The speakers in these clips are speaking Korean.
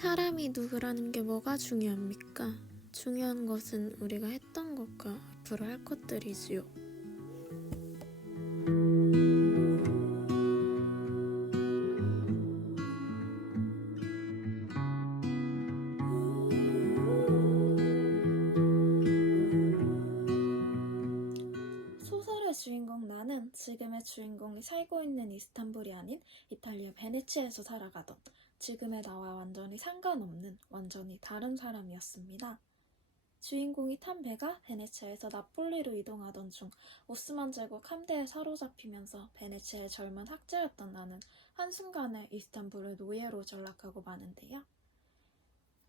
사람이 누구라는 게 뭐가 중요합니까? 중요한 것은 우리가 했던 것과 앞으로 할 것들이지요. 소설의 주인공 나는 지금의 주인공이 살고 있는 이스탄불이 아닌 이탈리아 베네치아에서 살아가던 지금의 나와 완전히 상관없는 완전히 다른 사람이었습니다. 주인공이 탄 배가 베네치아에서 나폴리로 이동하던 중 오스만 제국 함대에 사로잡히면서 베네치아의 젊은 학자였던 나는 한순간에 이스탄불의 노예로 전락하고 마는데요.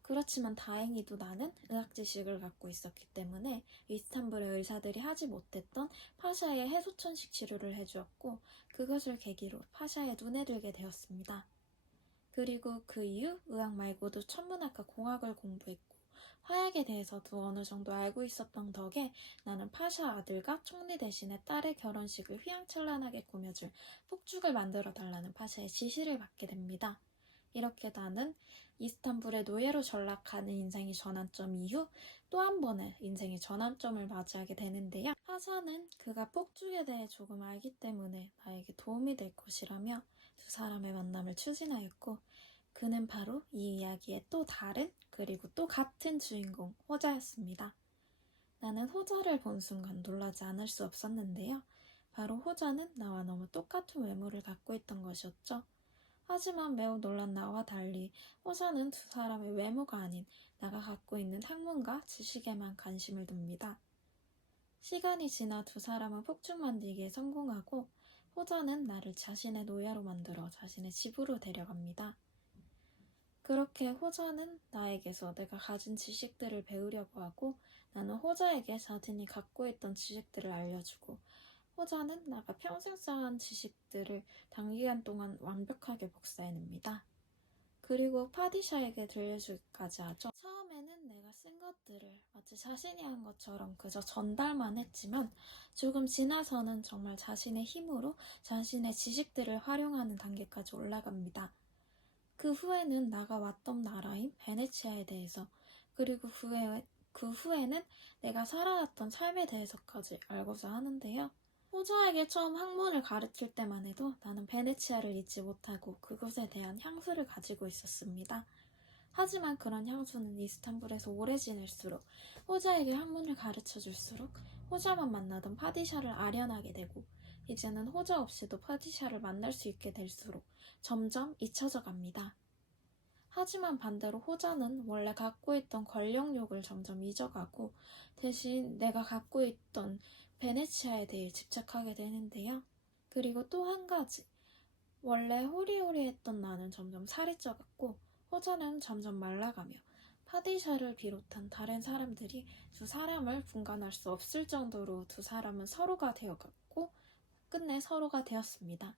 그렇지만 다행히도 나는 의학 지식을 갖고 있었기 때문에 이스탄불의 의사들이 하지 못했던 파샤의 해소천식 치료를 해주었고 그것을 계기로 파샤의 눈에 들게 되었습니다. 그리고 그 이후 의학 말고도 천문학과 공학을 공부했고 화약에 대해서도 어느 정도 알고 있었던 덕에 나는 파샤 아들과 총리 대신에 딸의 결혼식을 휘황찬란하게 꾸며줄 폭죽을 만들어 달라는 파샤의 지시를 받게 됩니다. 이렇게 나는 이스탄불의 노예로 전락하는 인생의 전환점 이후 또 한 번의 인생의 전환점을 맞이하게 되는데요. 파샤는 그가 폭죽에 대해 조금 알기 때문에 나에게 도움이 될 것이라며 두 사람의 만남을 추진하였고 그는 바로 이 이야기의 또 다른 그리고 또 같은 주인공 호자였습니다. 나는 호자를 본 순간 놀라지 않을 수 없었는데요. 바로 호자는 나와 너무 똑같은 외모를 갖고 있던 것이었죠. 하지만 매우 놀란 나와 달리 호자는 두 사람의 외모가 아닌 나가 갖고 있는 학문과 지식에만 관심을 둡니다. 시간이 지나 두 사람은 폭죽 만들기에 성공하고 호자는 나를 자신의 노예로 만들어 자신의 집으로 데려갑니다. 그렇게 호자는 나에게서 내가 가진 지식들을 배우려고 하고 나는 호자에게 자신이 갖고 있던 지식들을 알려주고 호자는 나가 평생 쌓은 지식들을 단기간 동안 완벽하게 복사해냅니다. 그리고 파디샤에게 들려주기까지 하죠. 처음에는 내가 쓴 것들을 마치 자신이 한 것처럼 그저 전달만 했지만 조금 지나서는 정말 자신의 힘으로 자신의 지식들을 활용하는 단계까지 올라갑니다. 그 후에는 나가 왔던 나라인 베네치아에 대해서 그리고 그 후에는 내가 살아왔던 삶에 대해서까지 알고자 하는데요. 호자에게 처음 학문을 가르칠 때만 해도 나는 베네치아를 잊지 못하고 그곳에 대한 향수를 가지고 있었습니다. 하지만 그런 향수는 이스탄불에서 오래 지낼수록 호자에게 학문을 가르쳐줄수록 호자만 만나던 파디샤를 아련하게 되고 이제는 호자 없이도 파디샤를 만날 수 있게 될수록 점점 잊혀져 갑니다. 하지만 반대로 호자는 원래 갖고 있던 권력욕을 점점 잊어가고 대신 내가 갖고 있던 베네치아에 대해 집착하게 되는데요. 그리고 또 한 가지, 원래 호리호리했던 나는 점점 살이 쪄갔고 호자는 점점 말라가며 파디샤를 비롯한 다른 사람들이 두 사람을 분간할 수 없을 정도로 두 사람은 서로가 되어갔고 끝내 서로가 되었습니다.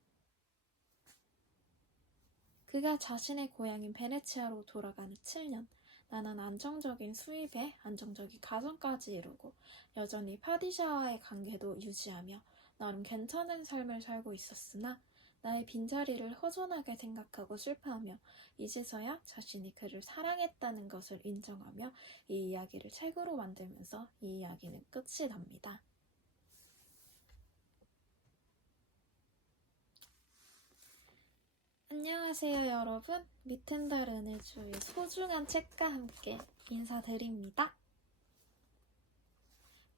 그가 자신의 고향인 베네치아로 돌아가는 7년, 나는 안정적인 수입에 안정적인 가정까지 이루고 여전히 파디샤와의 관계도 유지하며 나름 괜찮은 삶을 살고 있었으나 나의 빈자리를 허전하게 생각하고 슬퍼하며 이제서야 자신이 그를 사랑했다는 것을 인정하며 이 이야기를 책으로 만들면서 이 이야기는 끝이 납니다. 안녕하세요 여러분, 밑은 달 은혜주의 소중한 책과 함께 인사드립니다.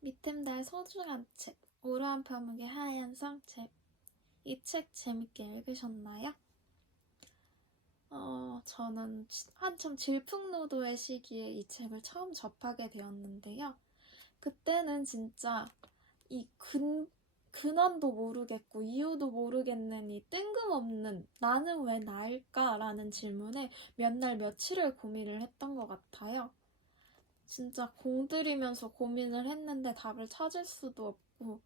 밑은 달 소중한 책, 오로한 파묵의 하얀 성책. 이 책 재밌게 읽으셨나요? 저는 한참 질풍노도의 시기에 이 책을 처음 접하게 되었는데요. 그때는 진짜 이 근원도 모르겠고 이유도 모르겠는 이 뜬금없는 나는 왜 나일까라는 질문에 몇 날 며칠을 고민을 했던 것 같아요. 진짜 공들이면서 고민을 했는데 답을 찾을 수도 없고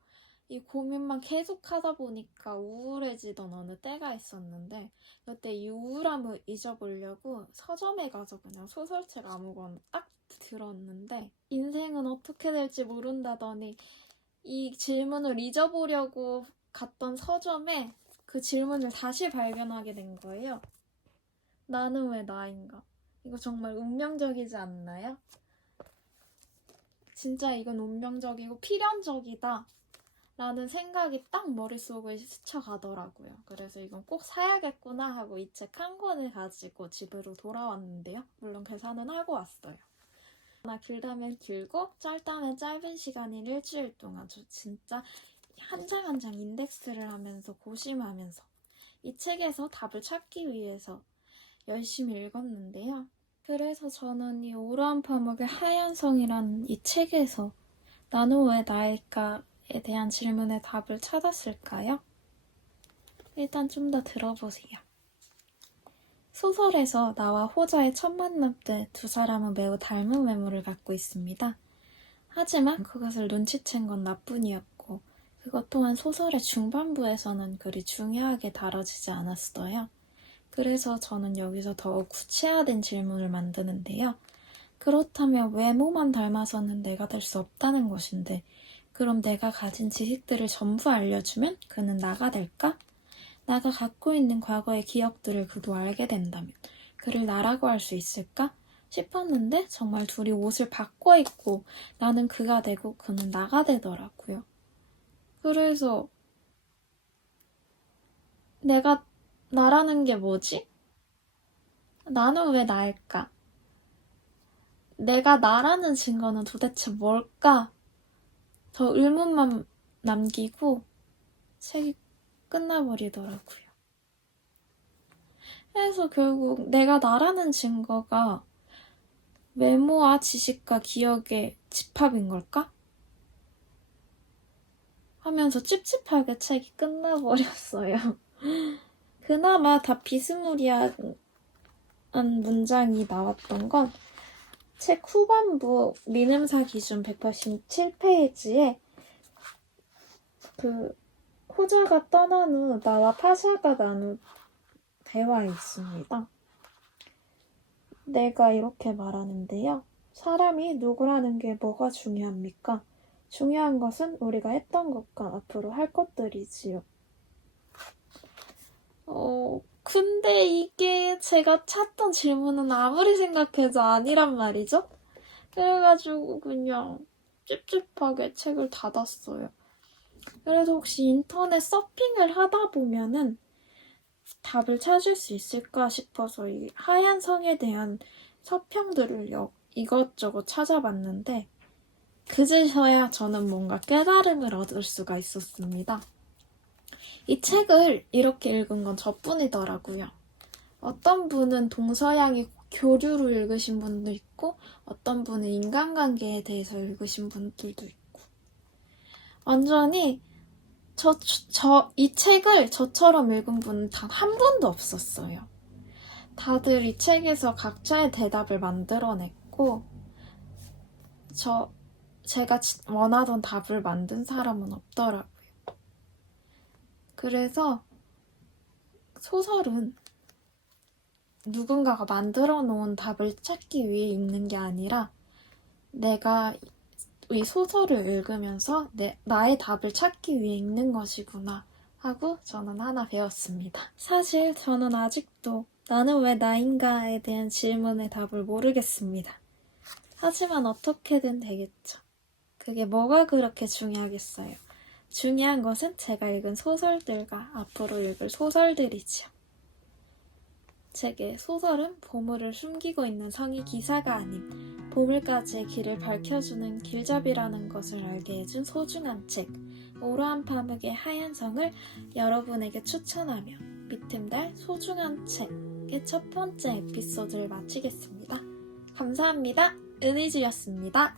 이 고민만 계속 하다 보니까 우울해지던 어느 때가 있었는데 그때 이 우울함을 잊어보려고 서점에 가서 그냥 소설책 아무거나 딱 들었는데 인생은 어떻게 될지 모른다더니 이 질문을 잊어보려고 갔던 서점에 그 질문을 다시 발견하게 된 거예요. 나는 왜 나인가? 이거 정말 운명적이지 않나요? 진짜 이건 운명적이고 필연적이다 라는 생각이 딱 머릿속을 스쳐가더라고요. 그래서 이건 꼭 사야겠구나 하고 이 책 한 권을 가지고 집으로 돌아왔는데요. 물론 계산은 하고 왔어요. 길다면 길고 짧다면 짧은 시간인 일주일 동안 저 진짜 한 장 한 장 인덱스를 하면서 고심하면서 이 책에서 답을 찾기 위해서 열심히 읽었는데요. 그래서 저는 이 오로한 파묵의 하얀 성이라는 이 책에서 나는 왜 나일까에 대한 질문의 답을 찾았을까요? 일단 좀 더 들어보세요. 소설에서 나와 호자의 첫 만남 때 두 사람은 매우 닮은 외모를 갖고 있습니다. 하지만 그것을 눈치챈 건 나뿐이었고 그것 또한 소설의 중반부에서는 그리 중요하게 다뤄지지 않았어요. 그래서 저는 여기서 더욱 구체화된 질문을 만드는데요. 그렇다면 외모만 닮아서는 내가 될 수 없다는 것인데 그럼 내가 가진 지식들을 전부 알려주면 그는 나가 될까? 나가 갖고 있는 과거의 기억들을 그도 알게 된다면 그를 나라고 할 수 있을까? 싶었는데 정말 둘이 옷을 바꿔 입고 나는 그가 되고 그는 나가 되더라고요. 그래서 내가 나라는 게 뭐지? 나는 왜 나일까? 내가 나라는 증거는 도대체 뭘까? 더 의문만 남기고 책이 끝나버리더라고요. 그래서 결국 내가 나라는 증거가 외모와 지식과 기억의 집합인 걸까? 하면서 찝찝하게 책이 끝나버렸어요. 그나마 다 비스무리한 문장이 나왔던 건 책 후반부 민음사 기준 187페이지에 그 호자가 떠난 후 나와 파샤가 나눈 대화에 있습니다. 내가 이렇게 말하는데요. 사람이 누구라는 게 뭐가 중요합니까? 중요한 것은 우리가 했던 것과 앞으로 할 것들이지요. 근데 이게 제가 찾던 질문은 아무리 생각해도 아니란 말이죠? 그래가지고 그냥 찝찝하게 책을 닫았어요. 그래서 혹시 인터넷 서핑을 하다 보면은 답을 찾을 수 있을까 싶어서 이 하얀 성에 대한 서평들을 이것저것 찾아봤는데 그제서야 저는 뭔가 깨달음을 얻을 수가 있었습니다. 이 책을 이렇게 읽은 건 저뿐이더라고요. 어떤 분은 동서양의 교류로 읽으신 분도 있고 어떤 분은 인간관계에 대해서 읽으신 분들도 있고 완전히 이 책을 저처럼 읽은 분은 단 한 분도 없었어요. 다들 이 책에서 각자의 대답을 만들어냈고 제가 원하던 답을 만든 사람은 없더라고요. 그래서 소설은 누군가가 만들어 놓은 답을 찾기 위해 읽는 게 아니라 내가 이 소설을 읽으면서 나의 답을 찾기 위해 읽는 것이구나 하고 저는 하나 배웠습니다. 사실 저는 아직도 나는 왜 나인가에 대한 질문의 답을 모르겠습니다. 하지만 어떻게든 되겠죠. 그게 뭐가 그렇게 중요하겠어요. 중요한 것은 제가 읽은 소설들과 앞으로 읽을 소설들이지요. 제게 소설은 보물을 숨기고 있는 성의 기사가 아닌 보물까지의 길을 밝혀주는 길잡이라는 것을 알게 해준 소중한 책 오로한 파묵의 하얀 성을 여러분에게 추천하며 밑틈달 소중한 책의 첫 번째 에피소드를 마치겠습니다. 감사합니다. 은희주였습니다.